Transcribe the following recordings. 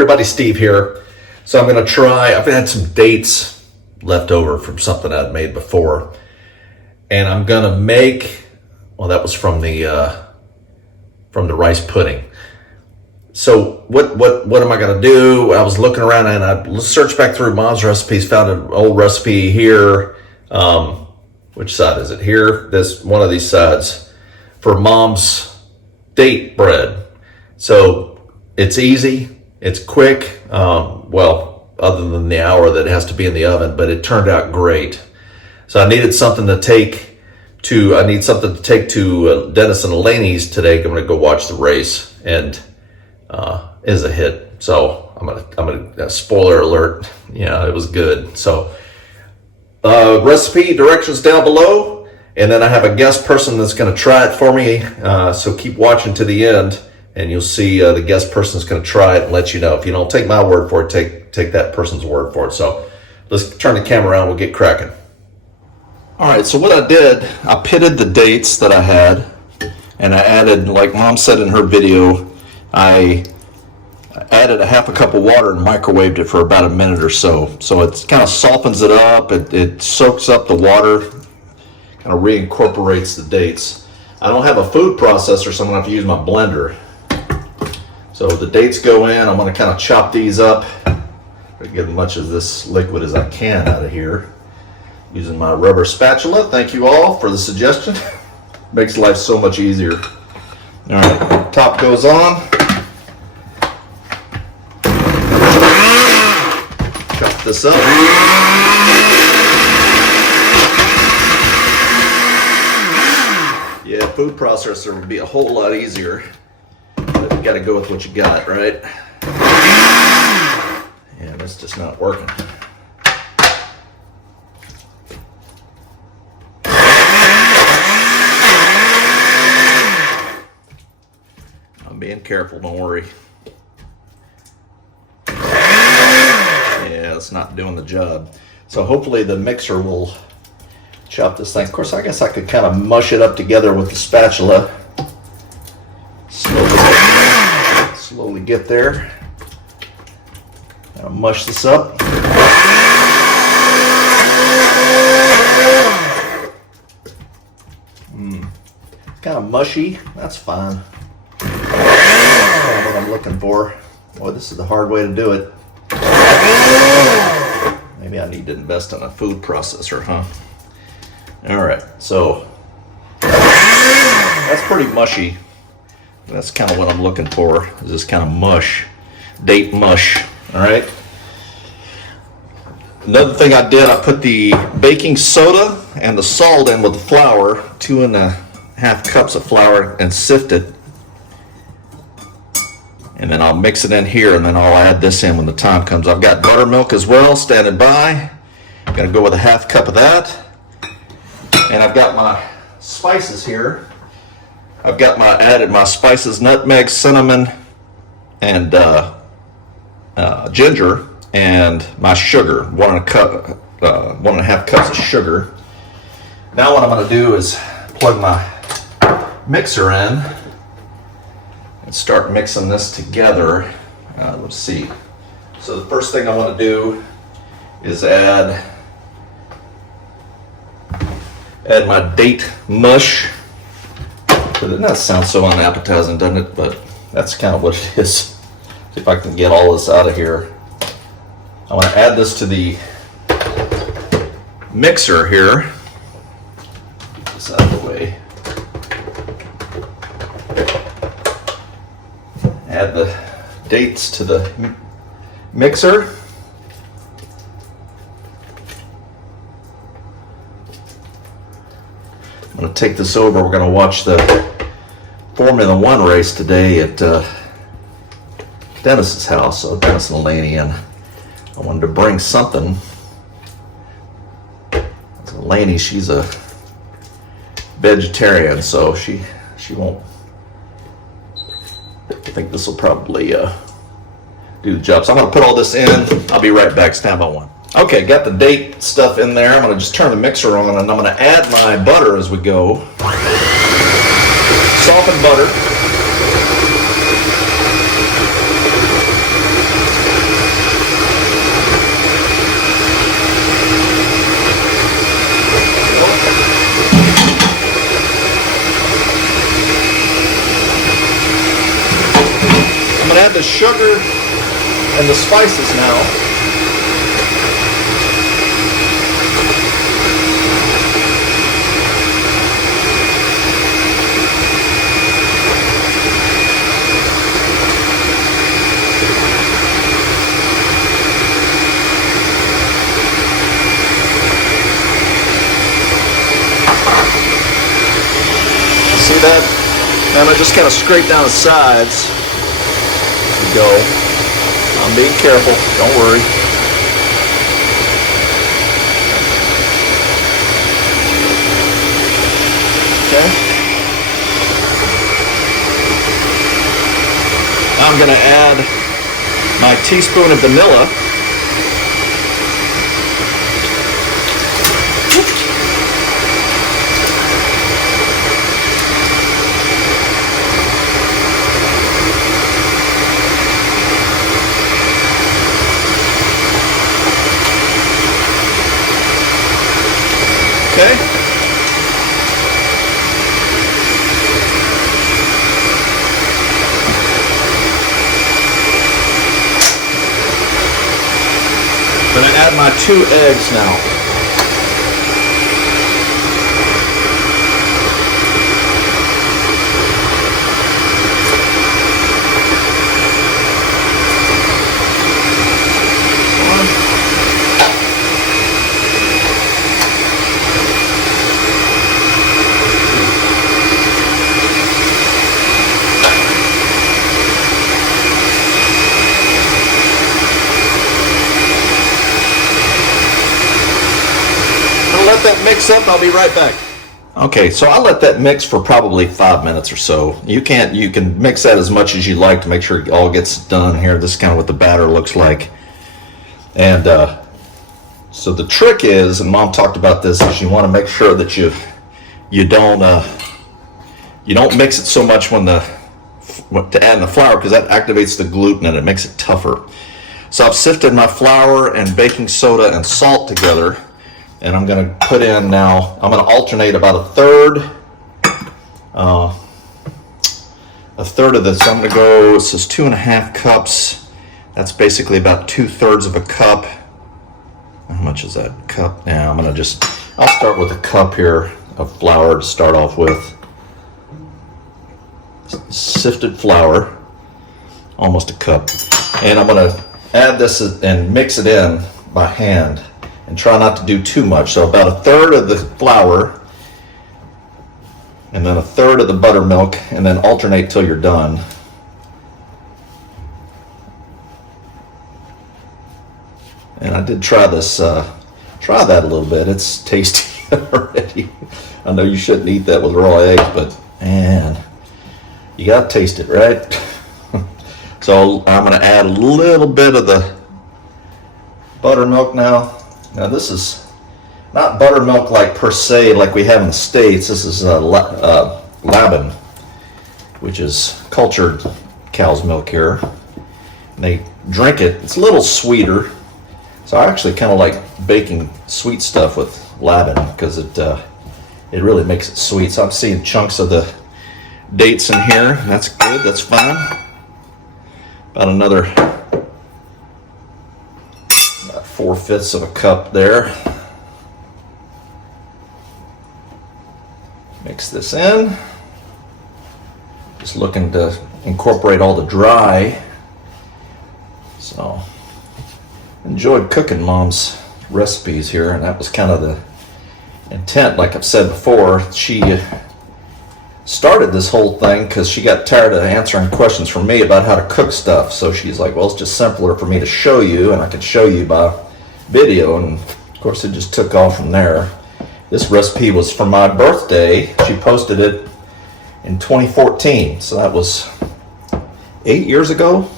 everybody, Steve here. So I'm going to try, I've had some dates left over from something I'd made before. And I'm going to make, well, that was from the rice pudding. So what am I going to do? I was looking around and I searched back through Mom's recipes, found an old recipe here. Which side is it? Here, this one of these sides for Mom's date bread. So it's easy. It's quick, well, other than the hour that it has to be in the oven, but it turned out great. So I needed something to take to, Dennis and Elaine's today. I'm gonna go watch the race, and is a hit. So I'm gonna spoiler alert. Yeah, it was good. So recipe directions down below, and then I have a guest person that's gonna try it for me. So keep watching to the end. And you'll see the guest person's going to try it and let you know. If you don't take my word for it, take that person's word for it. So let's turn the camera around. We'll get cracking. All right. So what I did, I pitted the dates that I had, and I added, like Mom said in her video, I added a half a cup of water and microwaved it for about a minute or so. So it kind of softens it up. It soaks up the water, kind of reincorporates the dates. I don't have a food processor, so I'm going to have to use my blender. So the dates go in. I'm going to kind of chop these up to get as much of this liquid as I can out of here using my rubber spatula. Thank you all for the suggestion. Makes life so much easier. All right, top goes on. Chop this up. Yeah, food processor would be a whole lot easier. But you gotta go with what you got, right? Yeah, that's just not working. I'm being careful, don't worry. Yeah, it's not doing the job. So hopefully the mixer will chop this thing. Of course, I guess I could kind of mush it up together with the spatula. Slowly get there. Now mush this up. Kind of mushy. That's fine. That's kind of what I'm looking for. Boy, this is the hard way to do it. Maybe I need to invest in a food processor, huh? All right, so that's pretty mushy. That's kind of what I'm looking for, is this kind of mush, date mush, all right? Another thing I did, I put the baking soda and the salt in with the flour, 2.5 cups of flour, and sift it. And then I'll mix it in here, and then I'll add this in when the time comes. I've got buttermilk as well, standing by. I'm gonna go with a half cup of that. And I've got my spices here. I've got added my spices, nutmeg, cinnamon, and ginger, and my sugar, 1.5 cups of sugar. Now what I'm going to do is plug my mixer in and start mixing this together. Let's see. So the first thing I want to do is add my date mush. But it does sound so unappetizing, doesn't it? But that's kind of what it is. See if I can get all this out of here. I want to add this to the mixer here. Get this out of the way. Add the dates to the mixer. I'm going to take this over. We're going to watch the Formula One race today at Dennis's house, so Dennis and Elaine, and I wanted to bring something. Elaine, she's a vegetarian, so she won't. I think this will probably do the job. So I'm going to put all this in. I'll be right back. Stand by one. Okay, got the date stuff in there. I'm going to just turn the mixer on, and I'm going to add my butter as we go. Softened butter. the sugar and the spices now. See that? And I just kind of scrape down the sides. There we go. I'm being careful, don't worry. Okay. I'm going to add my teaspoon of vanilla. Okay. I'm going to add my 2 eggs now. Let that mix up. I'll be right back. Okay, so I let that mix for probably 5 minutes or so. You can mix that as much as you like to make sure it all gets done here. This is kind of what the batter looks like. And so the trick is, and Mom talked about this, is you want to make sure that you don't mix it so much to add in the flour, because that activates the gluten and it makes it tougher. So I've sifted my flour and baking soda and salt together. And I'm going to put in now, I'm going to alternate about a third of this. So I'm going to go, this is 2.5 cups. That's basically about 2/3 of a cup. How much is that cup? Now I'll start with a cup here of flour to start off with. Sifted flour, almost a cup. And I'm going to add this and mix it in by hand. And try not to do too much. So about 1/3 of the flour, and then 1/3 of the buttermilk, and then alternate till you're done. And I did try this, try that a little bit. It's tasty already. I know you shouldn't eat that with raw eggs, but man, you gotta taste it, right? So I'm gonna add a little bit of the buttermilk now. Now this is not buttermilk like per se like we have in the States. This is Laban, which is cultured cow's milk here. And they drink it. It's a little sweeter. So I actually kind of like baking sweet stuff with Laban because it really makes it sweet. So I'm seeing chunks of the dates in here. That's good. That's fine. About another 4/5 of a cup there. Mix this in. Just looking to incorporate all the dry. So enjoyed cooking Mom's recipes here, and that was kind of the intent. Like I've said before, she started this whole thing because she got tired of answering questions from me about how to cook stuff. So she's like, well, it's just simpler for me to show you, and I can show you by video. And of course it just took off from there. This recipe was for my birthday. She posted it in 2014, so that was 8 years ago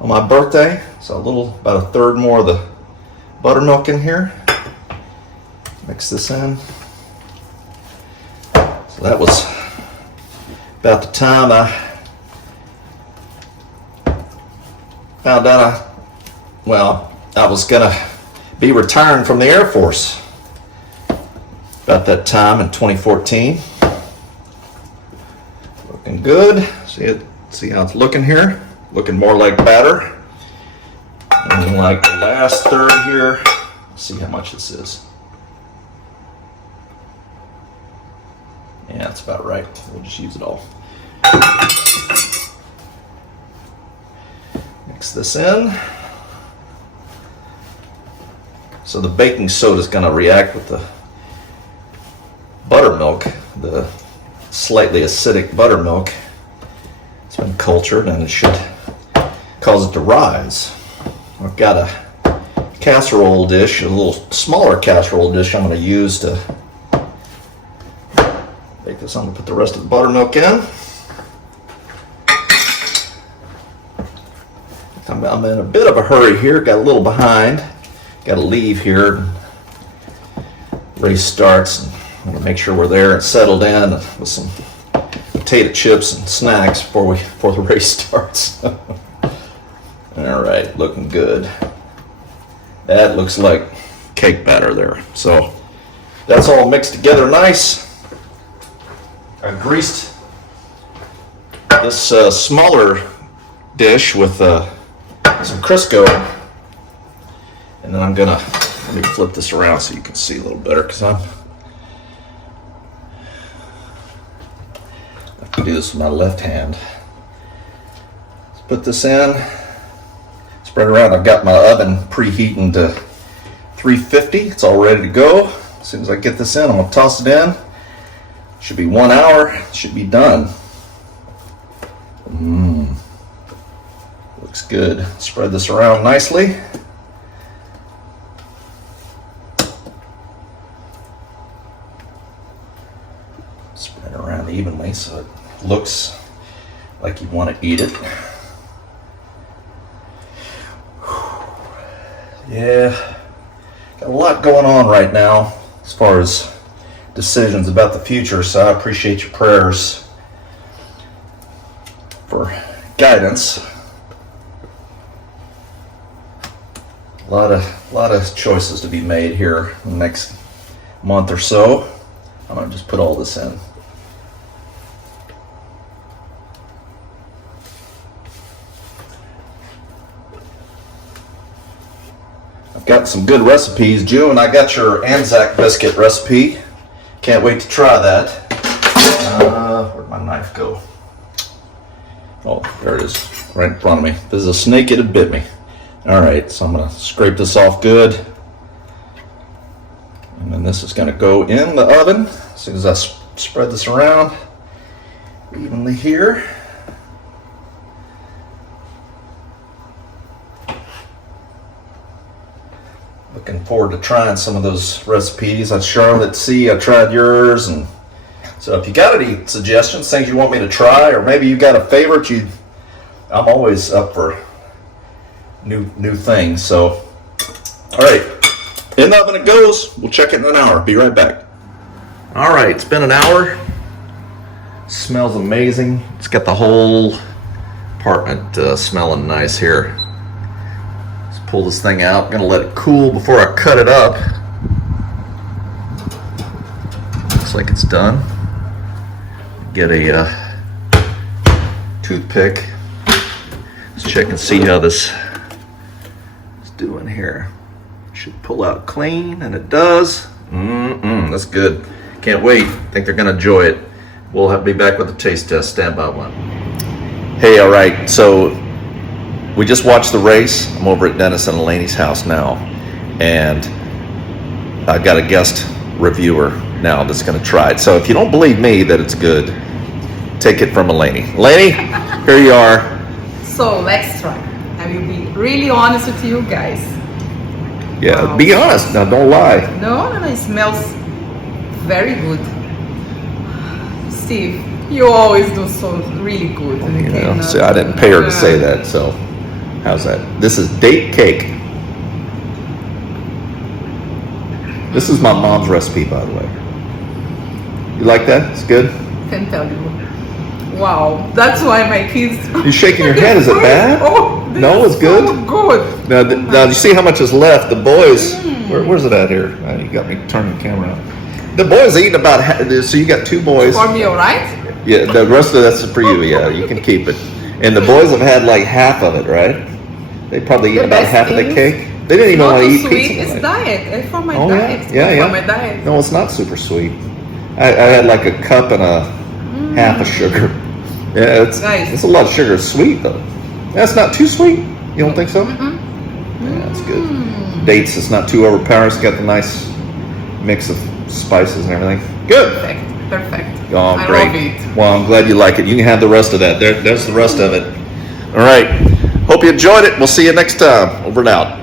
on my birthday. So about 1/3 more of the buttermilk in here. Mix this in. So that was about the time I found out I was gonna be retiring from the Air Force. About that time in 2014. Looking good. See how it's looking here. Looking more like batter. And then like the last third here, let's see how much this is. Yeah, that's about right. We'll just use it all. Mix this in. So the baking soda is going to react with the buttermilk, the slightly acidic buttermilk. It's been cultured and it should cause it to rise. I've got a casserole dish, a little smaller casserole dish I'm going to use to bake this. I'm going to put the rest of the buttermilk in. I'm in a bit of a hurry here, got a little behind. Got to leave here. Race starts. I'm going to make sure we're there and settled in with some potato chips and snacks before the race starts. All right, looking good. That looks like cake batter there. So that's all mixed together nice. I greased this smaller dish with some Crisco, and then I'm gonna, let me flip this around so you can see a little better, because I have to do this with my left hand. Let's put this in, spread it around. I've got my oven preheating to 350. It's all ready to go. As soon as I get this in, I'm gonna toss it in. Should be 1 hour, should be done. Looks good. Spread this around nicely. Spread it around evenly so it looks like you want to eat it. Yeah, got a lot going on right now as far as decisions about the future, so I appreciate your prayers for guidance. A lot of choices to be made here in the next month or so. I'm gonna just put all this in. I've got some good recipes. June, I got your Anzac biscuit recipe. Can't wait to try that. Where'd my knife go? Oh, there it is, right in front of me. This is a snake, it had bit me. All right, so I'm gonna scrape this off good. And then this is gonna go in the oven. As soon as I spread this around evenly here. Looking forward to trying some of those recipes. Charlotte, I tried yours, and so if you got any suggestions, things you want me to try, or maybe you got a favorite, I'm always up for new things. So, all right, in the oven it goes. We'll check it in an hour. Be right back. All right, it's been an hour. Smells amazing. It's got the whole apartment smelling nice here. Let's pull this thing out. I'm gonna let it cool before I cut it up. Looks like it's done. Get a toothpick. Let's check and see how this is doing here. Should pull out clean, and it does. That's good. Can't wait. Think they're gonna enjoy it. We'll be back with the taste test. Stand by one. Hey, all right. So we just watched the race. I'm over at Dennis and Elaine's house now, and I've got a guest reviewer now that's going to try it. So if you don't believe me that it's good, take it from Elaine. Elaine, here you are. So let's try. I will be really honest with you guys. Yeah, wow. Be honest. Now, don't lie. No, it smells very good. Steve, you always do so really good. See, I didn't pay her to say that, so how's that? This is date cake. This is my mom's recipe, by the way. You like that? It's good? Can tell you. Wow, that's why my kids... You're shaking your head. Is it bad? Oh, no, it's good? So good. Now, you see how much is left? The boys... Where's it at here? You got me turning the camera on. The boys eating about... So you got two boys. For me, all right? Yeah, the rest of that's for you. Yeah, you can keep it. And the boys have had like half of it, right? They probably eat about half of the cake. They didn't even want to eat sweet. pizza. It's diet. It's for my Oh diet. yeah. For my diet. No, it's not super sweet. I had like a cup and a half of sugar. Yeah, it's a lot of sugar. It's sweet though. That's not too sweet. You don't think so? Yeah, that's good. Dates. It's not too overpowering. It's got the nice mix of spices and everything. Good. Perfect. Oh, I great. love it. Well, I'm glad you like it. You can have the rest of that. There's the rest of it. All right. Hope you enjoyed it. We'll see you next time. Over and out.